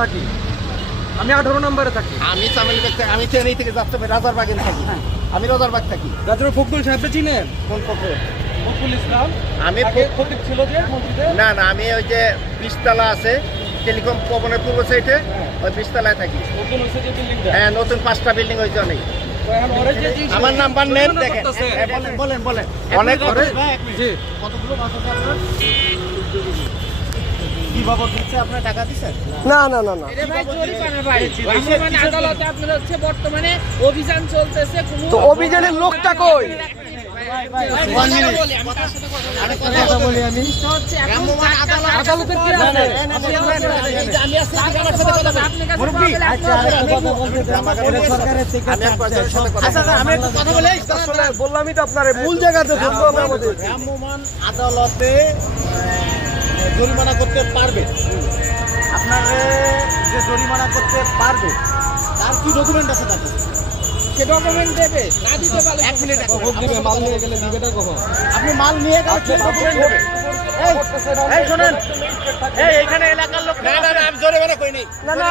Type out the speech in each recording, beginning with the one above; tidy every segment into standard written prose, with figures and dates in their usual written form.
থাকি আমি 18 নম্বরে থাকি। আমি চামেলি থেকে আমি ট্রেনেই থেকে যাচ্ছি রাজারবাগে থাকি। আমি রাজারবাগ থাকি। রাজার ফখরুল সাহেবকে চিনেন? কোন ফখরুল? ফখরুল ইসলাম। আমি খতিব ছিল যে মসজিদে। না আমি ওই যে 20 তলা আছে টেলিকম ভবনের পূর্ব সাইডে ওই 20 তলায় থাকি। নতুন হচ্ছে যে বিল্ডিংটা। হ্যাঁ নতুন 5টা বিল্ডিং হইছে অনেক। আমার নাম্বার নেন দেখেন। বলেন অনেক করে জি কতগুলো মাছ আছে আপনার? কি বাবদ দিচ্ছে আপনার টাকা দিছেন? না আরে ভাই জরিমানা ভাই ভ্রাম্যমাণ আদালতে আপনার হচ্ছে বর্তমানে অভিযান চলতেছে। তো অভিযানের লোকটা কই? আদালতে কি আছে? আমি আছি আমার সাথে কথা বলুন। আমি একটু কথা বলি। বললামই তো আপনারে ভুল জায়গাতে ধরবো আমরা আমাদের। ভ্রাম্যমাণ আদালতে জরিমানা করতে পারবে। আপনার যে জরিমানা করতে পারবে তার কি ডকুমেন্ট আছে তাকে? সে ডকুমেন্ট দেবে না দিতে পারলে 1 মিনিট মাল নিয়ে গেলে দিবেটা কখন? আপনি মাল নিয়ে গেলে কি ডকুমেন্ট দেবে? এই শুনেন এইখানে এলাকার লোক না আমি জরিমানা কইনি। না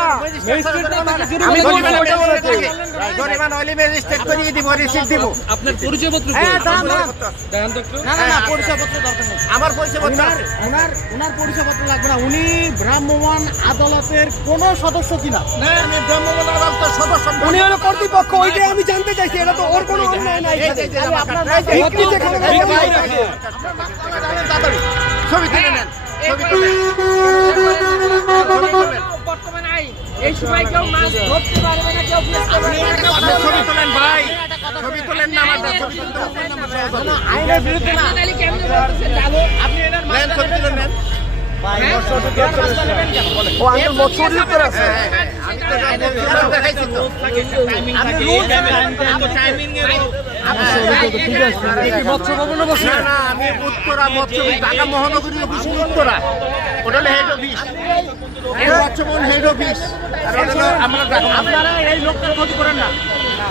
আমি জরিমানা বলেছি। জরিমানা হইলে ম্যাজিস্ট্রেট করিয়ে দিব রিসিট দিব। আপনার পরিচয়পত্র কই? হ্যাঁ দাম দেখান তো একটু। না পরিচয়পত্র দরকার নেই। আমার পরিচয়পত্র উনার পরিচয়পত্র লাগবে না। উনি ভ্রাম্যমাণ আদালতের কোন সদস্য কিনা? না আমি ভ্রাম্যমাণ আদালতের সদস্য। উনি হলো কর্তৃপক্ষ, ওইটাই আমি জানতে চাইছি। এটা তো ওর কোনো অন্যায় নাই। আপনার ভিত্তি যেখানে থাকে ভাই থাকে। তাড়াতাড়ি ছবি তুলে নেন। ছবি তুলে বর্তমানে আইন এই সময় কেউ মাছ ধরতে পারবে না, কেউ বেচতে পারবে না। আপনি ছবি তুলেন ভাই। ছবি তুলেন না আমার ছবি তুলতে আইনের বিরুদ্ধে না। আপনি কেমনে বলতেছেন জানো? আপনি এটার নেন ছবি তুলে নেন। ভাই ও আঙ্কেল মৎস্য অধিদপ্তর আছে। আমি তো দেখাইছি তো। মৎস্য ভবনে বসে। না আমি উত্তরা মৎস্য ঢাকা মহানগরী অফিস উত্তরা। ওটা হলো হেড অফিস। এই মৎস্য ভবন হেড অফিস। আর ওটা হলো আমরা আপনারা এই লোকটার ক্ষতি করেন না।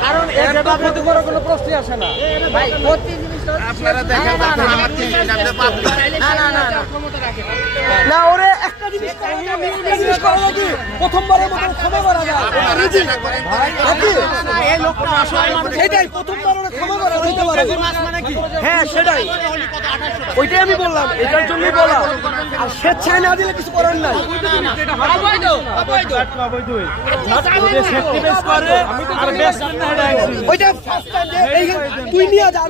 কারণ এর এর ক্ষতি করার কোনো প্রশ্নই আসে না। ভাই প্রতি জিনিসটা আপনারা দেখেন আমার কি জানতে পারবেন না ক্ষমতা রাখে। না ওরে একটা জিনিস করা যাবে, একটা জিনিস করা লাগে। প্রথমবারের মতো ক্ষমা করা যায়। এই লোকটা আসলে সেটাই প্রথমবার ওরে ক্ষমা করা যেতে পারে। হ্যাঁ সেটাই, ওইটাই আমি বললাম, এটার জন্যই বলা। আর স্বেচ্ছায় না দিলে কিছু করার নাই। ওইটা ফার্স্ট টাইম তুই নিয়ে যা।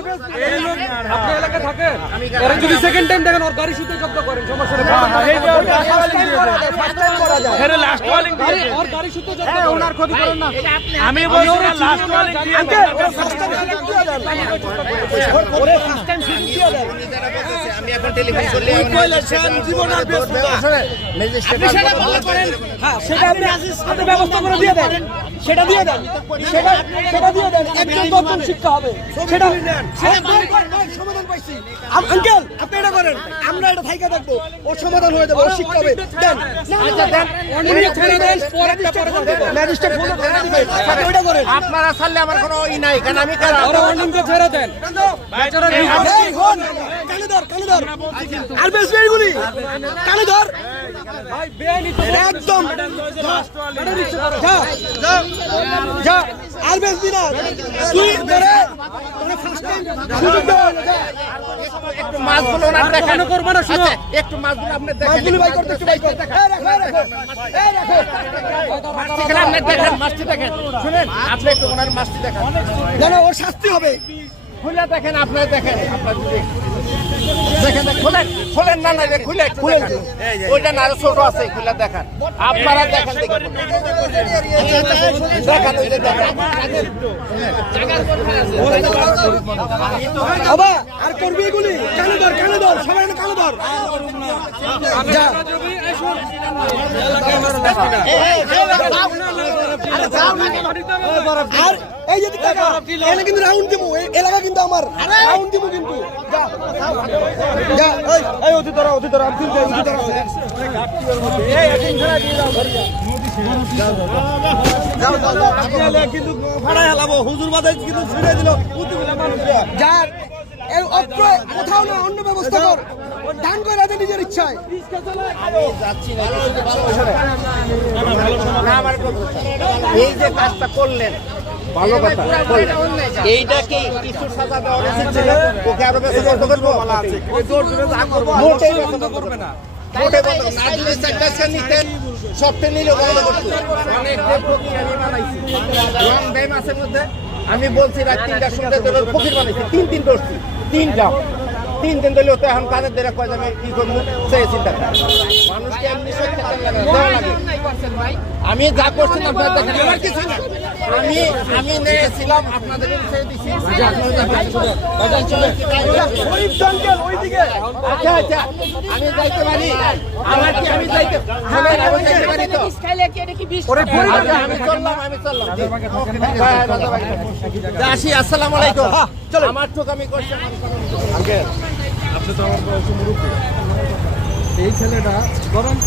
আপনি এলাকায় থাকেন, এরা যদি সেকেন্ড টাইম দেখেন ওর গাড়ি শুতে জব্দ করেন, সমস্যা নেই। ফার্স্ট টাইম করা যায়। ওর গাড়ি শুতে জব্দ করেন। ওনার ক্ষতি করেন না। আমি বলছি না লাস্ট ওয়ার্নিং দিয়ে আঙ্কেল ওরা ফার্স্ট টাইম সুযোগ দিয়ে দেন। ওরে ফার্স্ট টাইম সুযোগ দিয়ে দেন। আমি এখন টেলিফোন করলে হ্যাঁ সেটা আপনি ব্যবস্থা করে দিয়ে দেন। সেটা দিয়ে দেন, সেটা দিয়ে দেন। একজন দশজন শিক্ষা হবে। সেটা সমাধান পাইছি। আঙ্কেল আপনি এটা করেন, আমরা এটা থাইকা দেখবো, ওর সমাধান হয়ে যাবে, ওর শিক্ষা হবে। দেন ম্যাজিস্ট্রেট ফোন দিবে, ওইটা করেন। আপনারা ছাড়লে আমার কোনো ই নাই, কারণ আমি কারা ওরা ওয়ার্নিংটা ছেড়ে দেন। এই হন, কানে ধর আর বেশ বেরিগুলি কানে ধর ভাই বেআইনি তো একদম যা আর বেশ দিন তুই ধরে ফার্স্ট টাইম সুযোগ দাও। একটু মাছগুলো ওনার দেখেন করবো না, শুনো। একটু মাছগুলো আপনি দেখেন। মাছগুলি বাই করতে একটু বাই কর। মাছটি খেলে আপনি দেখেন, মাছটি দেখেন। শুনেন আপনি একটু ওনার মাছটি দেখেন। না ওর শাস্তি হবে। খুলে দেখেন, আপনারা দেখেন, আপনার যদি দেখেন খোলেন না খুলে ওইটা না আরো ছোট আছে, খুলে দেখেন আপনারা দেখেন দেখেন ওই যে দেখেন বাবা আর করবি এগুলি কানে ধর সবাই কানে ধর। যা আর এই যে এলাকা কিন্তু রাউন্ড দিব, এলাকা কিন্তু আমার রাউন্ড দিব কিন্তু। যা এই অতি ধরা আব্দুল ভাই অতি ধরা কিন্তু ফাড়াই হেলাবো হুজুর বাদে কিন্তু ছিড়ে দিল। যার এর অত্র কোথাও না অন্য ব্যবস্থা কর। ধান করে আছে নিজের ইচ্ছায়। এই যে কাজটা করলেন ভালো কথা করলেন। এইটা কি কিছু সাজা দেওয়া উচিত ছিল? ওকে আরো বেশি বন্ধ করবো মোটেই বন্ধ করবে না, মোটে বন্ধ না। যদি চারটা নিতেন সবটা নিলে বন্ধ করতো। অনেক প্রক্রিয়া আমি বানাইছি রং দেয় মাসের মধ্যে। আমি বলছি রাত 3টার সময় ফকির বানাইছি, তিন ধরছি, 3 দিন ধরে তো এখন কাজের দ্বারা কয় আমি কি করবো সেই চিন্তা করে। মানুষকে এমনি সত্যি দেওয়া লাগে। আমি যা করছিলাম আমার কিছু না, আমি নিয়েছিলাম আপনাদের ছেড়ে দিচ্ছি। আচ্ছা আচ্ছা আমি যাইতে পারি, আমার কি আমি যাইতে পারি তো? আচ্ছা, আমি চললাম আসি। আসসালামু আলাইকুম। আমার চোখ আমি করছি। আপনি তো আমার বয়সী মুরব্বী। এই ছেলেটা ধরেন